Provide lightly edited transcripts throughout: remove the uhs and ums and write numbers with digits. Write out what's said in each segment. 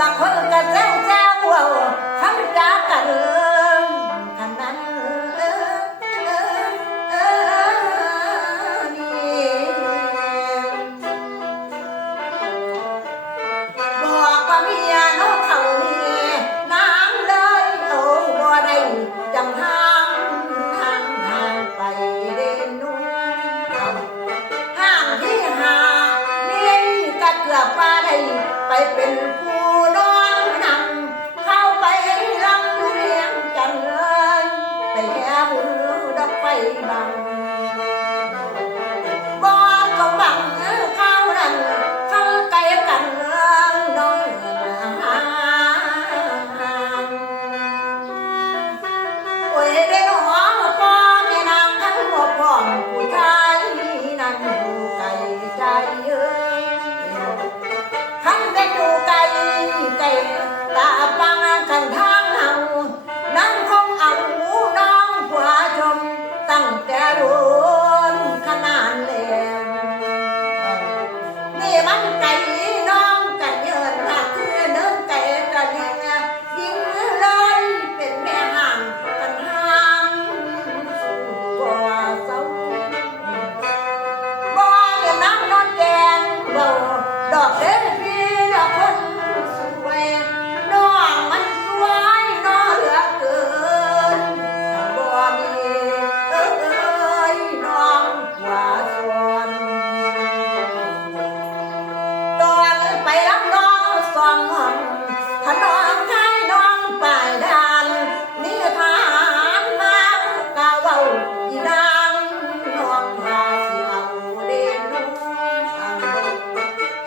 ลังคนกันแซวแซวเอาคำจากกันขนั้นนี่บอกว่าเมียน้องเขานี่น้ำเลยเอาบ่ได้จำห่างไปเด่นนุ่งห่างที่หานี่ก็เกือบว่าได้ไปเป็นผู้นอนนั่งเข้าไปลำเลียงจันเลยไปแห่บุญดอกไฟบังบ่ก็บังเข้านั่นเข้าไกลกันน้อยโอ้ยได้หนอพ่อแม่นางทั้งหมดพร้อมผู้ชายนั่นอยู่ไกลใจเอ้ยขันเป็นอยู่ไกลตาฟังกันทางเฮานั่งคงเอาน้องผัวชมตั้งแต่รุ่นขนาดแล้วนี่มันไก่น้องกันเยินหักคือเนินไก่กระดิ่งยิงเลยเป็นแม่ห่างกันห้ามสู่กว่าเสาบ่เดี๋ยวน้ำนอนแกงเบาดอกเด็ดพี่ดอกคนสวยน้องมันสวยน้องเหลือเกินบ่มีน้องกว่าส่วนตอนไปรับน้องสองห้องถ้าน้องใช้น้องไปดานนี่ทหารมากะเว้าอีนางน้องพาสิเอาเด่นนุ่ง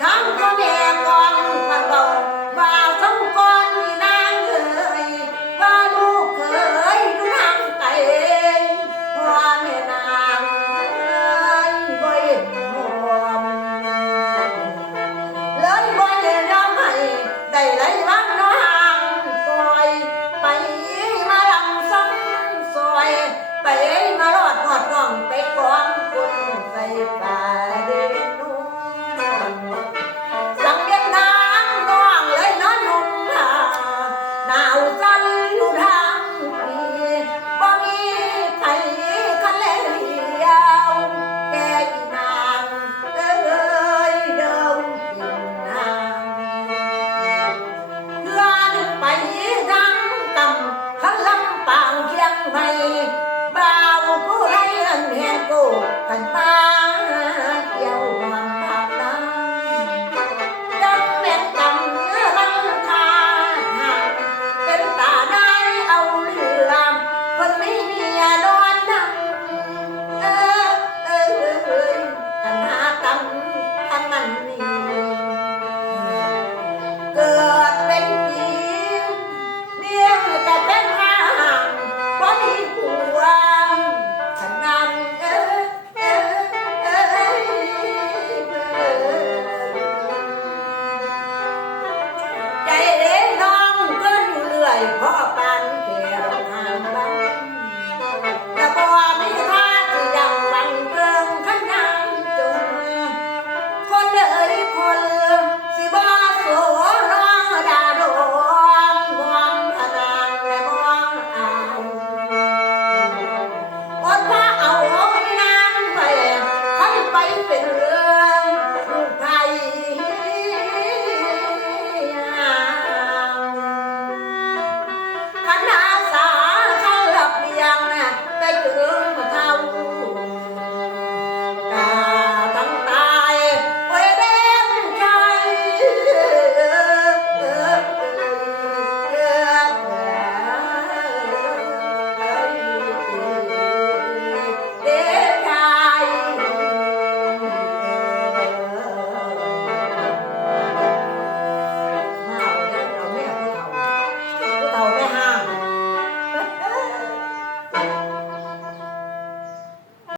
ทั้งพ่อแม่กองพันเบาว่าสมก่อนอีนางเอ๋ยว่าลูกเคยดูทางไกลพ่อแม่นางบ่เห็นหอมเลยบ่ได้ยอมให้ได้ไหลวันน้องห่างซอยไปมาลำซ้ำซอยไปมารอดหอดน้องไปกองคนใส่ป่าเด่นนุ่งสังเวียนนางน้องเลยนอนห่มผ้าหนาวสั่นอยู่ทางพี่บ่มีใครคันแลเลียวแก่อีนางเอ้ยเดิมกินนางเพื่อนไปทั้งกำขันลำปางเคียงใหม่บ่าวผู้ไรนั่นแห่งโกกันตาเกี่ยวมันผักน้ำจังแม่นกำเนื้อบังคาเป็นตาได้เอาเหลือคนไม่มีนอนนั่งกันหากำทั้งนั้นนี่เกิดเป็นผีเมียแต่เป็นห่างบ่มีผัวขนาดใจเด้น้องก็อยู่เรื่อยเพราะ